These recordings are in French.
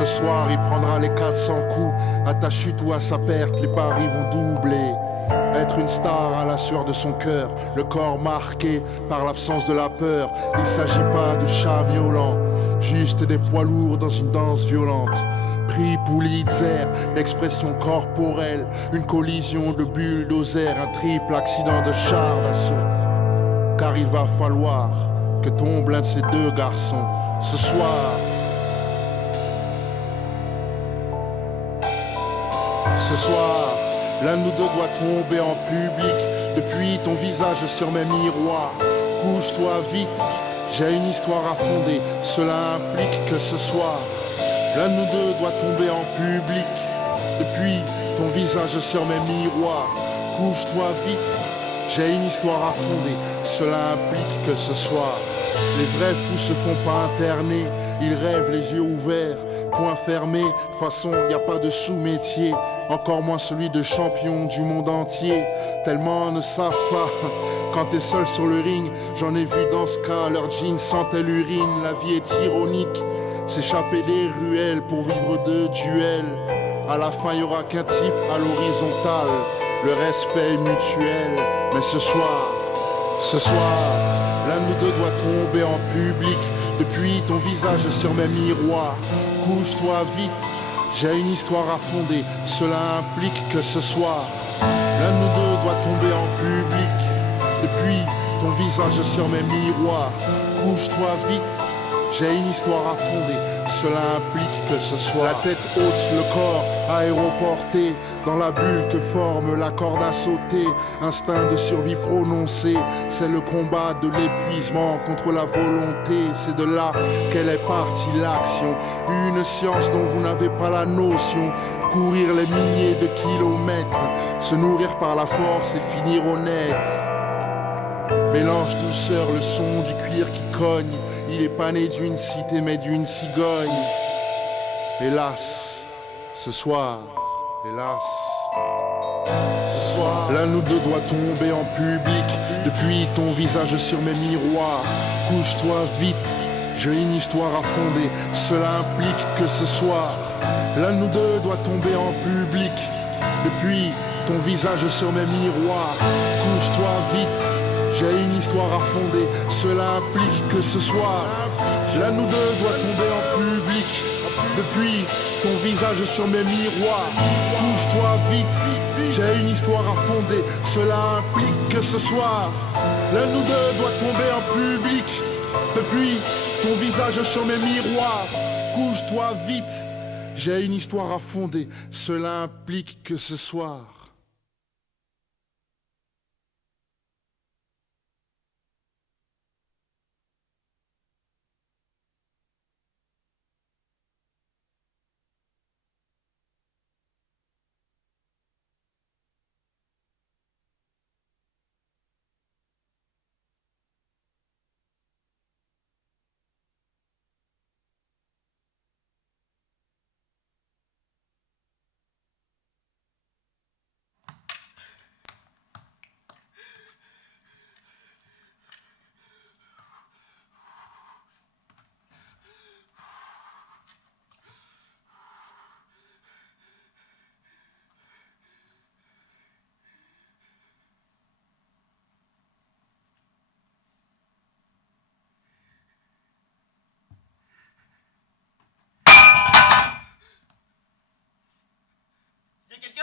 Ce soir il prendra les 400 coups. À ta chute ou à sa perte, les paris vont doubler. Être une star à la sueur de son cœur, le corps marqué par l'absence de la peur. Il s'agit pas de chats miaulants, juste des poids lourds dans une danse violente. Prix Pulitzer, d'expression corporelle, une collision de bulldozer, un triple accident de char d'assaut. Car il va falloir que tombe l'un de ces deux garçons ce soir. Ce soir, l'un de nous deux doit tomber en public. Depuis ton visage sur mes miroirs, couche-toi vite, j'ai une histoire à fonder. Cela implique que ce soir, l'un de nous deux doit tomber en public. Depuis ton visage sur mes miroirs, couche-toi vite, j'ai une histoire à fonder. Cela implique que ce soir, les vrais fous se font pas interner. Ils rêvent les yeux ouverts, point fermé. De toute façon, y a pas de sous-métier, encore moins celui de champion du monde entier. Tellement ne savent pas, quand t'es seul sur le ring. J'en ai vu dans ce cas, leurs jeans sentaient l'urine. La vie est ironique, s'échapper des ruelles pour vivre de duels. À la fin y aura qu'un type à l'horizontale, le respect est mutuel. Mais ce soir, l'un de nous deux doit tomber en public. Depuis ton visage sur mes miroirs, couche-toi vite, j'ai une histoire à fonder. Cela implique que ce soir, l'un de nous deux doit tomber en public. Depuis ton visage sur mes miroirs, couche-toi vite, j'ai une histoire à fonder. Cela implique que ce soit la tête haute, le corps aéroporté dans la bulle que forme la corde à sauter. Instinct de survie prononcé, c'est le combat de l'épuisement contre la volonté. C'est de là qu'elle est partie l'action, une science dont vous n'avez pas la notion. Courir les milliers de kilomètres, se nourrir par la force et finir honnête. Mélange douceur le son du cuir qui cogne. Il est pas né d'une cité mais d'une cigogne. Hélas, ce soir, hélas, ce soir, l'un de nous deux doit tomber en public. Depuis ton visage sur mes miroirs, couche-toi vite, j'ai une histoire à fonder. Cela implique que ce soir, l'un de nous deux doit tomber en public. Depuis ton visage sur mes miroirs, couche-toi vite, j'ai une histoire à fonder. Cela implique que ce soir, l'un de nous deux doit tomber en public. Depuis ton visage sur mes miroirs, couche-toi vite, j'ai une histoire à fonder. Cela implique que ce soir, l'un de nous deux doit tomber en public. Depuis ton visage sur mes miroirs, couche-toi vite, j'ai une histoire à fonder. Cela implique que ce soir. Y'a quelqu'un?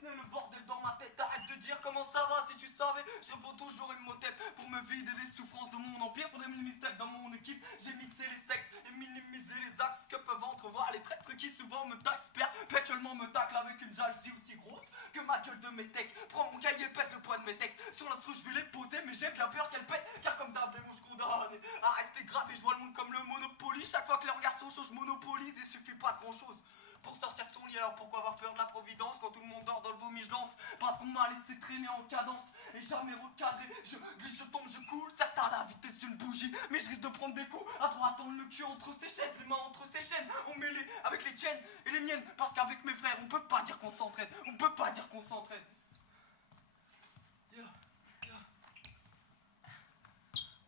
Le bordel dans ma tête, arrête de dire comment ça va si tu savais. Je réponds toujours une motette pour me vider des souffrances de mon empire. Faudrait minimiser dans mon équipe, j'ai mixé les sexes et minimisé les axes que peuvent entrevoir les les traîtres qui souvent me taxent, perpétuellement me taclent avec une jalousie aussi grosse que ma gueule de métèque. Prends mon cahier, pèse le poids de mes textes. Sur l'instru, je vais les poser, mais j'ai bien peur qu'elle pète. Car comme d'hab, les mots je condamne à rester grave et je vois le monde comme le Monopoly. Chaque fois que les regards sont chauds, je monopolise. Il suffit pas de grand chose pour sortir de son lit. Alors pourquoi avoir peur de la providence quand tout le monde dort dans le vomi, je danse? Parce qu'on m'a laissé traîner en cadence et jamais recadré. Je glisse, je tombe, je coule, certes à la vitesse d'une bougie, mais je risque de prendre des coups. À droite, tendre le cul entre ses chaises, les mains entre ses chaînes. On met les avec les tiennes et les miennes. Parce qu'avec mes frères, on peut pas dire qu'on s'entraide. On peut pas dire qu'on s'entraide.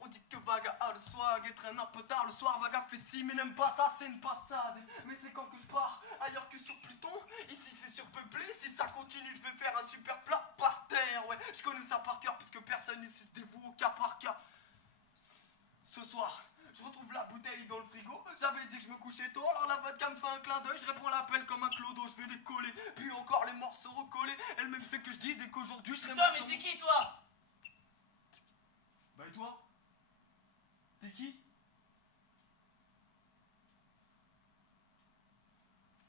On dit que Vaga a le swag et traîne un peu tard le soir. Vaga fait si mais n'aime pas ça, c'est une passade. Mais c'est quand que je pars ailleurs que sur Pluton. Ici c'est surpeuplé, si ça continue je vais faire un super plat par terre. Ouais, je connais ça par cœur puisque personne ici se dévoue au cas par cas. Ce soir, je retrouve la bouteille dans le frigo. J'avais dit que je me couchais tôt, alors la vodka me fait un clin d'œil. Je réponds à l'appel comme un clodo, je vais décoller. Puis encore les morceaux recollés. Elle-même sait que je disais qu'aujourd'hui je serais... Putain, mais t'es qui toi? Bah et toi? T'es qui?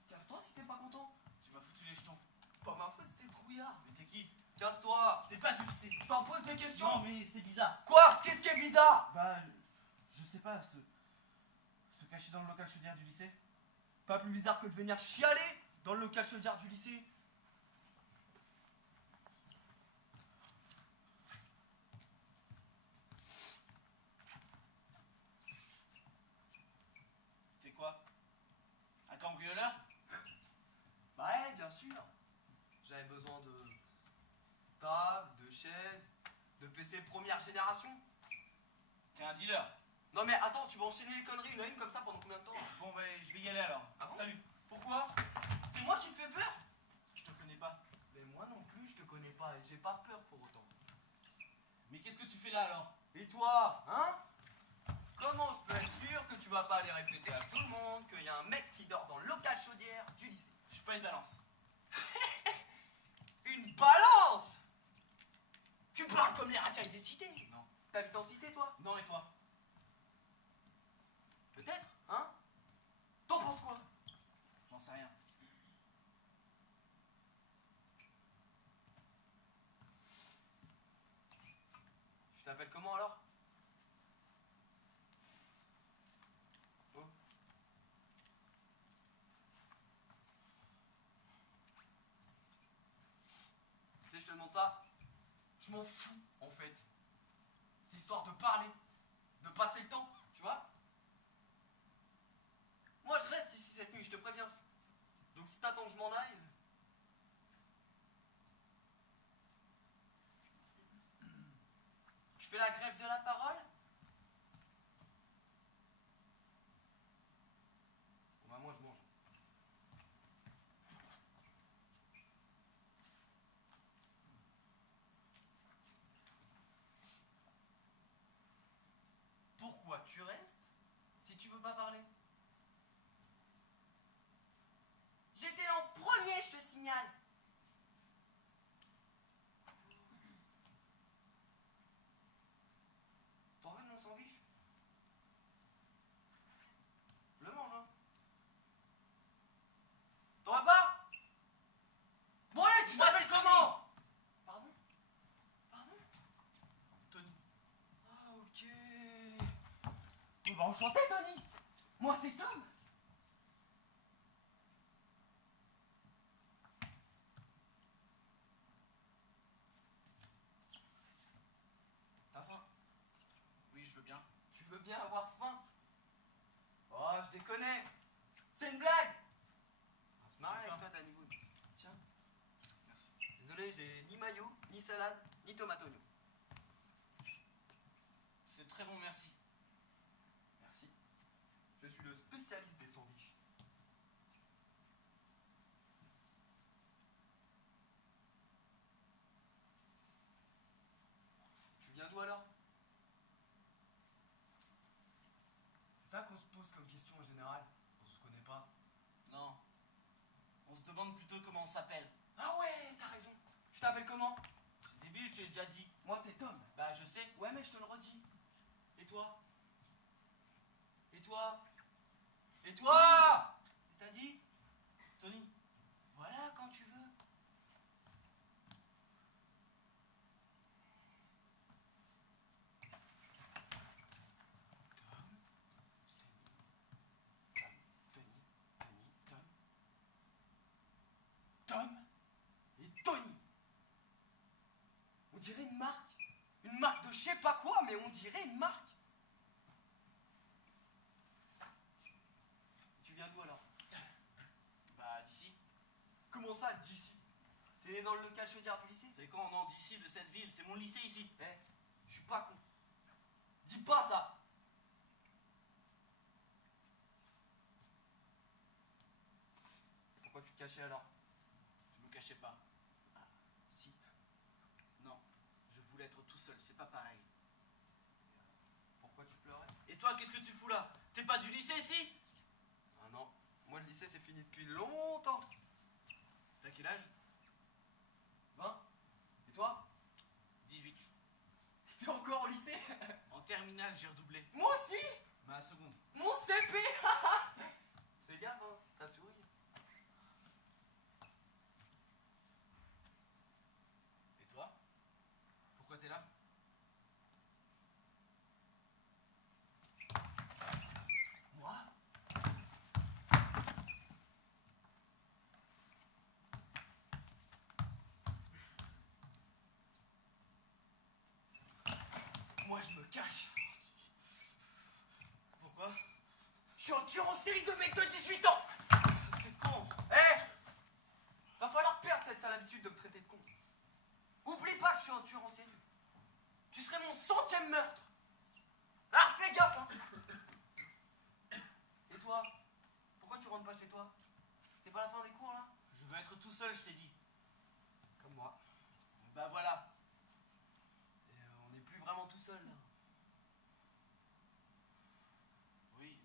Casse-toi si t'es pas content. Tu m'as foutu les jetons. Pas ma faute, c'était trouillard. Mais t'es qui? Casse-toi. T'es pas du lycée. T'en poses des questions? Non, mais c'est bizarre. Quoi? Qu'est-ce qui est bizarre? Bah, je sais pas, se cacher dans le local chaudière du lycée. Pas plus bizarre que de venir chialer dans le local chaudière du lycée. T'es quoi? Un cambrioleur? Bah ouais, bien sûr. J'avais besoin de table, de chaises, de PC première génération. T'es un dealer. Non mais attends, tu vas enchaîner les conneries une à une comme ça pendant combien de temps? Bon, bah, je vais y aller alors. Ah bon? Salut. Pourquoi? C'est moi qui te fais peur? Je te connais pas. Mais moi non plus, je te connais pas et j'ai pas peur pour autant. Mais qu'est-ce que tu fais là alors? Et toi, hein? Comment je peux être sûr que tu vas pas aller répéter à tout le monde qu'il y a un mec qui dort dans le local chaudière du lycée? Je suis pas une balance. Une balance? Tu parles comme les racailles des cités. Non. T'habites en cité, toi? Non, et toi? Peut-être, hein? T'en penses quoi? J'en sais rien. Tu t'appelles comment alors? Oh. Tu sais, je te demande ça. Je m'en fous, en fait. C'est histoire de parler, de passer le temps, tu vois? Moi, je reste ici cette nuit, je te préviens. Donc si t'attends que je m'en aille... Je fais la grève de la parole? Bon bah moi je mange. Pourquoi tu restes si tu veux pas parler? J'étais là en premier, je te signale. T'en veux de mon sandwich? Je le mange, hein. T'en veux pas? Bon allez, tu Moi, t'appelles c'est Tony. comment? Pardon? Pardon? Tony. Ah ok. Bon bah enchanté Tony. Moi c'est Tom. T'as faim? Oui, je veux bien. Tu veux bien avoir faim? Oh, je déconne. C'est une blague. On va se marrer J'ai avec faim. toi, Danny Boone. Tiens. Merci. Désolé, j'ai ni maillot, ni salade, ni tomate oignon. C'est très bon, merci. Merci. Je suis le spécialiste des sandwichs. Tu viens d'où alors? C'est ça qu'on se pose comme question en général. On se connaît pas. Non. On se demande plutôt comment on s'appelle. Ah ouais, t'as raison. Tu t'appelles comment? C'est débile, je t'ai déjà dit. Moi c'est Tom. Bah, je sais. Ouais mais je te le redis. Et toi? Et toi? Et toi? C'est-à-dire? dirait une marque. Une marque de je sais pas quoi, mais on dirait une marque. Tu viens d'où alors? Bah, d'ici. Comment ça, d'ici? T'es né dans le local chaudière du lycée? T'es quand non, d'ici, de cette ville? C'est mon lycée ici. Eh, je suis pas con. Dis pas ça. Pourquoi tu te cachais alors? Je me cachais pas. Ah, si. Non, je voulais être tout seul, c'est pas pareil. Pourquoi tu pleurais? Et toi, qu'est-ce que tu fous là? T'es pas du lycée ici? Ah non, moi le lycée c'est fini depuis longtemps. T'as quel âge? 20. Et toi? 18. T'es encore au lycée? En terminale, j'ai redoublé. Moi aussi. Ma seconde. Mon CP. Fais gaffe, hein, ta souris. Et toi? Pourquoi t'es là? Moi? Moi je me cache. Pourquoi? Je suis un tueur en série de mecs de 18 ans. T'es con. Eh, va falloir perdre cette sale habitude de me traiter de con. Oublie pas que je suis un tueur en série. Tu serais mon 100e meurtre. Alors fais gaffe, hein. Et toi? Pourquoi tu rentres pas chez toi? C'est pas la fin des cours là? Je veux être tout seul, je t'ai dit. Comme moi. Bah voilà. Et on n'est plus vraiment tout seul là. Oui.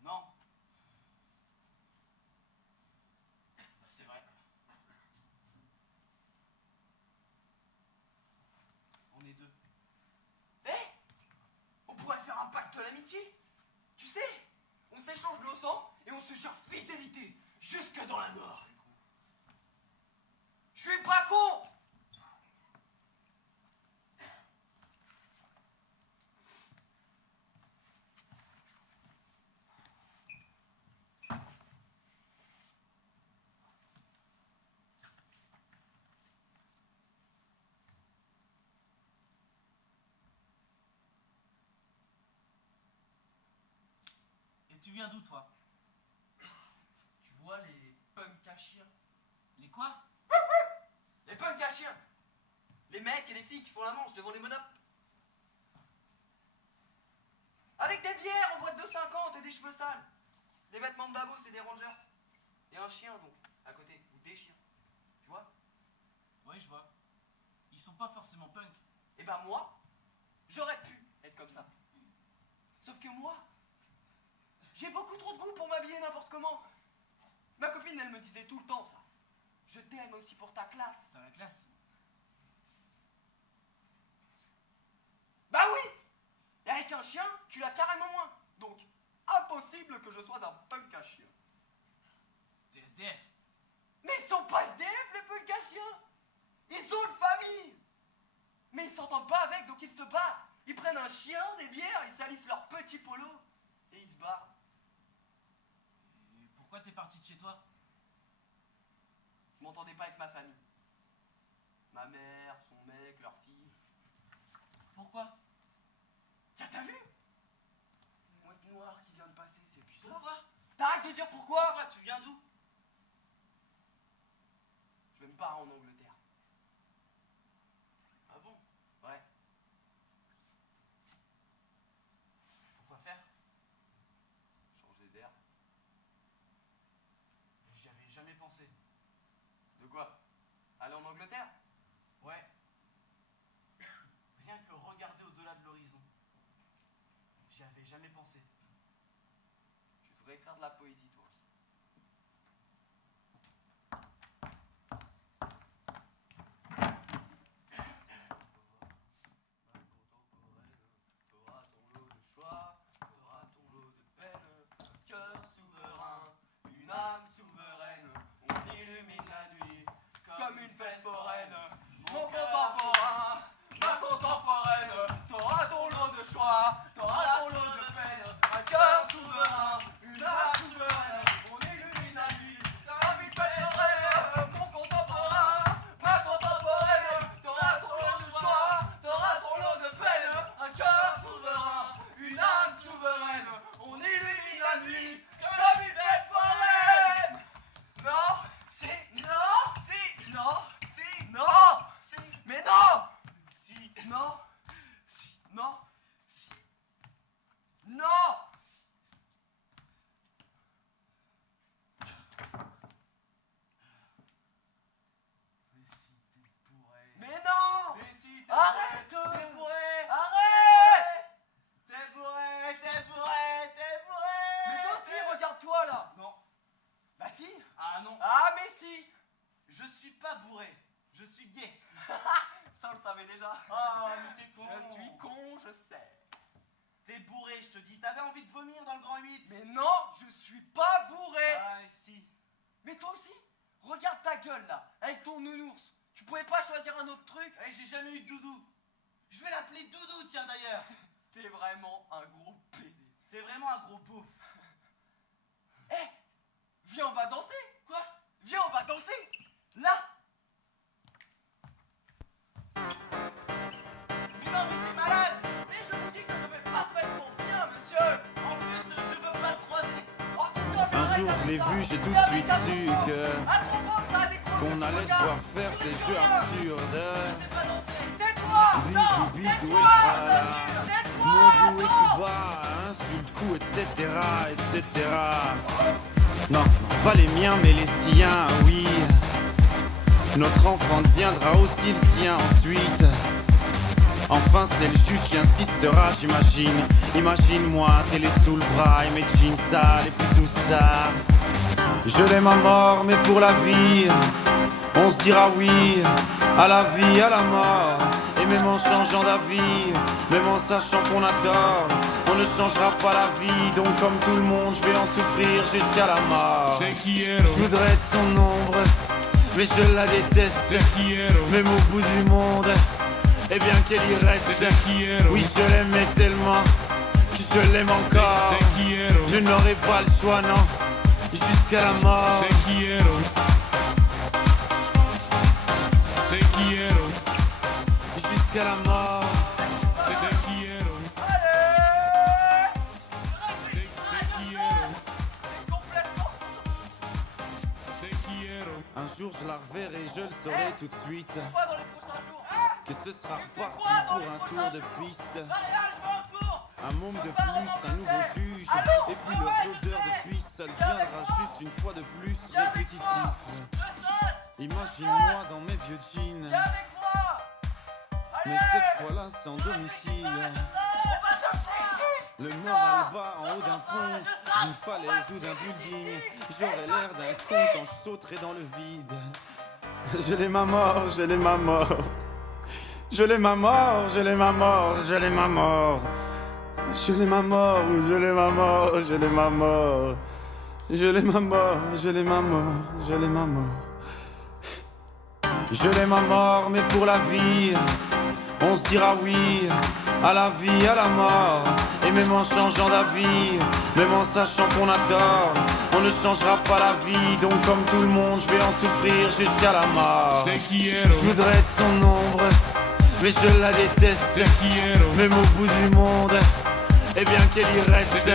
Non. C'est vrai. On est deux. Eh, on pourrait faire un pacte de l'amitié. Tu sais, on s'échange le sang et on se jure fidélité jusque dans la mort. Je suis pas con. Et tu viens d'où, toi? Tu vois les punks à chiens? Les quoi? Les punks à chiens. Les mecs et les filles qui font la manche devant les monopes. Avec des bières en boîte de 50 et des cheveux sales. Des vêtements de babos et des rangers. Et un chien donc, à côté. Ou des chiens. Tu vois? Ouais, je vois. Ils sont pas forcément punk. Et ben moi, j'aurais pu être comme ça. Sauf que moi, j'ai beaucoup trop de goût pour m'habiller n'importe comment. Ma copine, elle me disait tout le temps ça. Je t'aime aussi pour ta classe. T'as la classe. Bah oui. Et avec un chien, tu l'as carrément moins. Donc, impossible que je sois un punk à chien. T'es SDF. Mais ils sont pas SDF, les punks à chiens. Ils ont une famille. Mais ils s'entendent pas avec, donc ils se battent. Ils prennent un chien, des bières, ils salissent leur petit polo. Et ils se barrent. Et pourquoi t'es parti de chez toi? Je m'entendais pas avec ma famille. Ma mère, son mec, leur fille. Pourquoi? Tiens, t'as vu? Une mouette noire qui vient de passer, c'est bizarre. Pourquoi? T'arrêtes de dire pourquoi? Pourquoi? Tu viens d'où? Je me pars en Angleterre. Ah bon? Ouais. Pourquoi faire? Changer d'air. J'y avais jamais pensé. De quoi? Aller en Angleterre? Ouais. Rien que regarder au-delà de l'horizon. J'y avais jamais pensé. Tu devrais écrire de la poésie, toi. T'auras ton lot de choix, t'auras ton lot de peine. Cœur souverain, une âme souveraine. On illumine la nuit comme une fête foraine. Mon contemporain, ma contemporaine. T'auras ton lot de choix, t'auras ton lot de peine. Un cœur souverain, une âme souveraine. Ah non. Ah mais si. Je suis pas bourré. Je suis gay. Ça on le savait déjà. Ah, mais t'es con. Je suis con, je sais. T'es bourré, je te dis. T'avais envie de vomir dans le grand 8. Mais non, je suis pas bourré. Ah, mais si. Mais toi aussi, regarde ta gueule là, avec ton nounours. Tu pouvais pas choisir un autre truc? Eh, j'ai jamais eu de doudou. Je vais l'appeler Doudou, tiens d'ailleurs. T'es vraiment un gros pédé. T'es vraiment un gros beauf. Eh, viens, on va danser. Quoi? Viens, on va danser. Là. Mais non, mais t'es malade. Mais je vous dis que je vais parfaitement bien, monsieur. En plus, je veux pas le croiser. Oh, tais-toi, mais Un arrête jour avec je l'ai ça. vu, j'ai tout de Viens, suite viens, su viens. que À propos, ça a décroché qu'on ce allait regard. devoir faire ces jeux absurdes. C'est pas danser. Tais-toi. Bijou, Non, bisou et tais-toi, tralala. tais-toi, Modou et non. Kuba, insulte, coup, etc., etc. Non, pas les miens, mais les siens, oui. Notre enfant deviendra aussi le sien ensuite. Enfin, c'est le juge qui insistera, j'imagine. Imagine-moi, télé sous le bras et mes jeans sales et puis tout ça. Je l'aime à mort, mais pour la vie, on se dira oui à la vie, à la mort. Et même en changeant d'avis, même en sachant qu'on a tort, on ne changera pas la vie. Donc comme tout le monde, je vais en souffrir jusqu'à la mort. Je voudrais être son ombre, mais je la déteste. Même au bout du monde, et bien qu'elle y reste. Oui, je l'aimais tellement que je l'aime encore. Je n'aurai pas le choix, non, jusqu'à la mort. Jusqu'à la mort. Un jour je la reverrai, je le saurai tout de suite. Quoi dans les prochains jours? Que ce sera reparti Quoi dans pour les un prochains tour de jours? piste. Allez, là, je vais en cours. Un môme de plus, un nouveau juge. Allô? Et puis leur odeur de pisse, ça deviendra juste une fois de plus répétitif. Je saute. Imagine-moi dans mes vieux jeans. Viens avec moi. Mais cette fois-là sans domicile. On va chercher. Le moral bas en haut d'un pont, d'une falaise ou d'un building. J'aurais l'air d'un con quand je sauterai dans le vide. Je l'aime à mort, je l'aime à mort. Je l'aime à mort, je l'aime à mort, je l'aime à mort. Je l'aime à mort, je l'aime à mort, je l'aime à mort. Je l'aime à mort, je l'aime à mort, je l'aime à mort. Je l'aime à mort, mais pour la vie, on se dira oui à la vie, à la mort. Et même en changeant d'avis, même en sachant qu'on a tort, on ne changera pas la vie. Donc comme tout le monde, je vais en souffrir jusqu'à la mort. Je voudrais être son ombre, mais je la déteste. Même au bout du monde, et bien qu'elle y reste.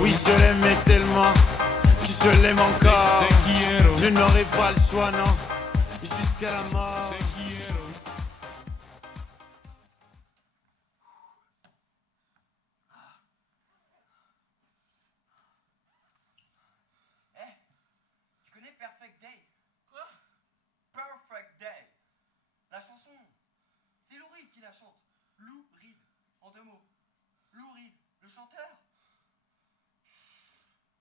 Oui, je l'aimais tellement que je l'aime encore. Je n'aurai pas le choix, non, jusqu'à la mort. Tu connais Perfect Day? Quoi? Perfect Day. La chanson. C'est Lou Reed qui la chante. Lou Reed. En deux mots. Lou Reed. Le chanteur.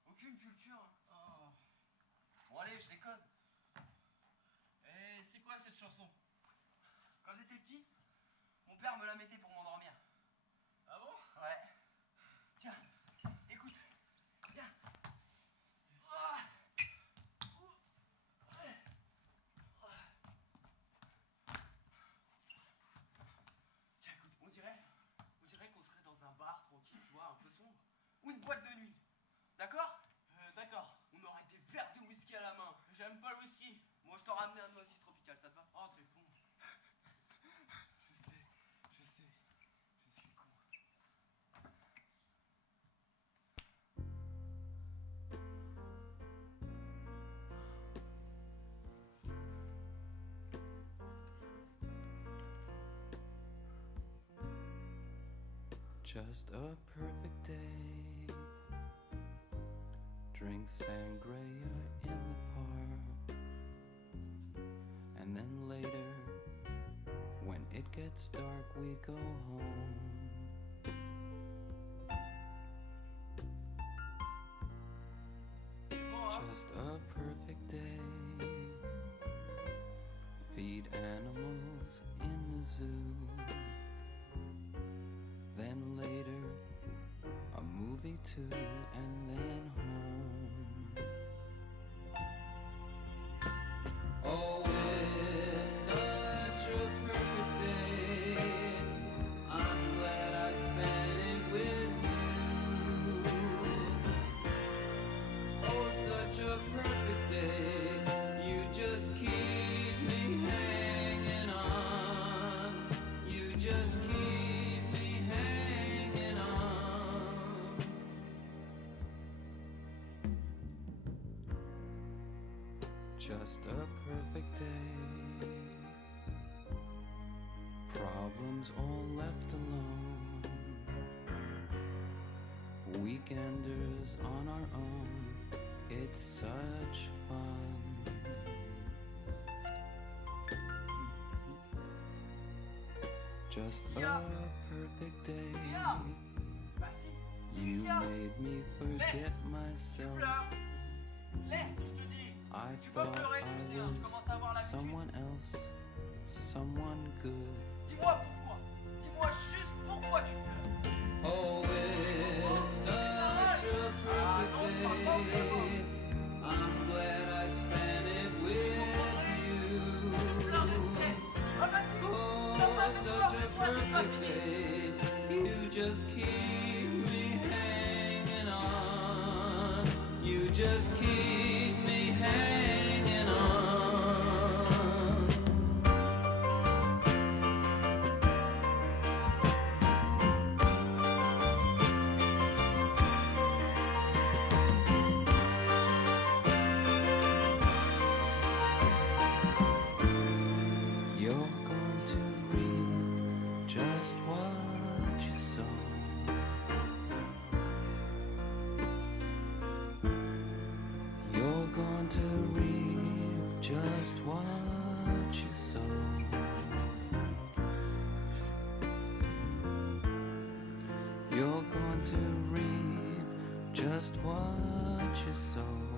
Aucune culture. Oh. Bon allez, je déconne. Et c'est quoi cette chanson? Quand j'étais petit, mon père me la mettait pour m'endormir. Ah bon? Ouais. Tiens, écoute. Viens. Ah. Tiens, écoute, on dirait qu'on serait dans un bar tranquille, tu vois, un peu sombre, ou une boîte de nuit. D'accord? D'accord. On aurait des verres de whisky à la main. J'aime pas le whisky. Moi, je t'en ramenais un oasis tropical, ça te va? Oh, t'es con. Je sais, je suis con. Just a perfect day. Drink sangria in the park. And then later, when it gets dark, we go home. Just a perfect day. zoo. Then later, a movie too, and then home. Oh, it's such a perfect day. I'm glad I spent it with you. Oh, such a perfect day. You just keep me hanging on. You just keep me hanging on. Just a perfect day. Problems all left alone. Weekenders on our own. It's such fun. Just a perfect day. Bah si, You Sia, made me forget myself. pleure. Laisse, je te dis. I Tu vas thought pleurer, tu sais, I hein, je commence à avoir was l'habitude. someone else, someone good. Dis-moi pourquoi. Dis-moi juste pourquoi tu pleures. Oh, it's such a perfect day. I'm glad I spent it with you. Pleure de tête. Ah, vas-y. Oh, such a perfect day. You just keep me hanging on. You just keep me hanging on. You're going to reap just what you sow. You're going to reap just what you sow. You're going to reap just what you sow.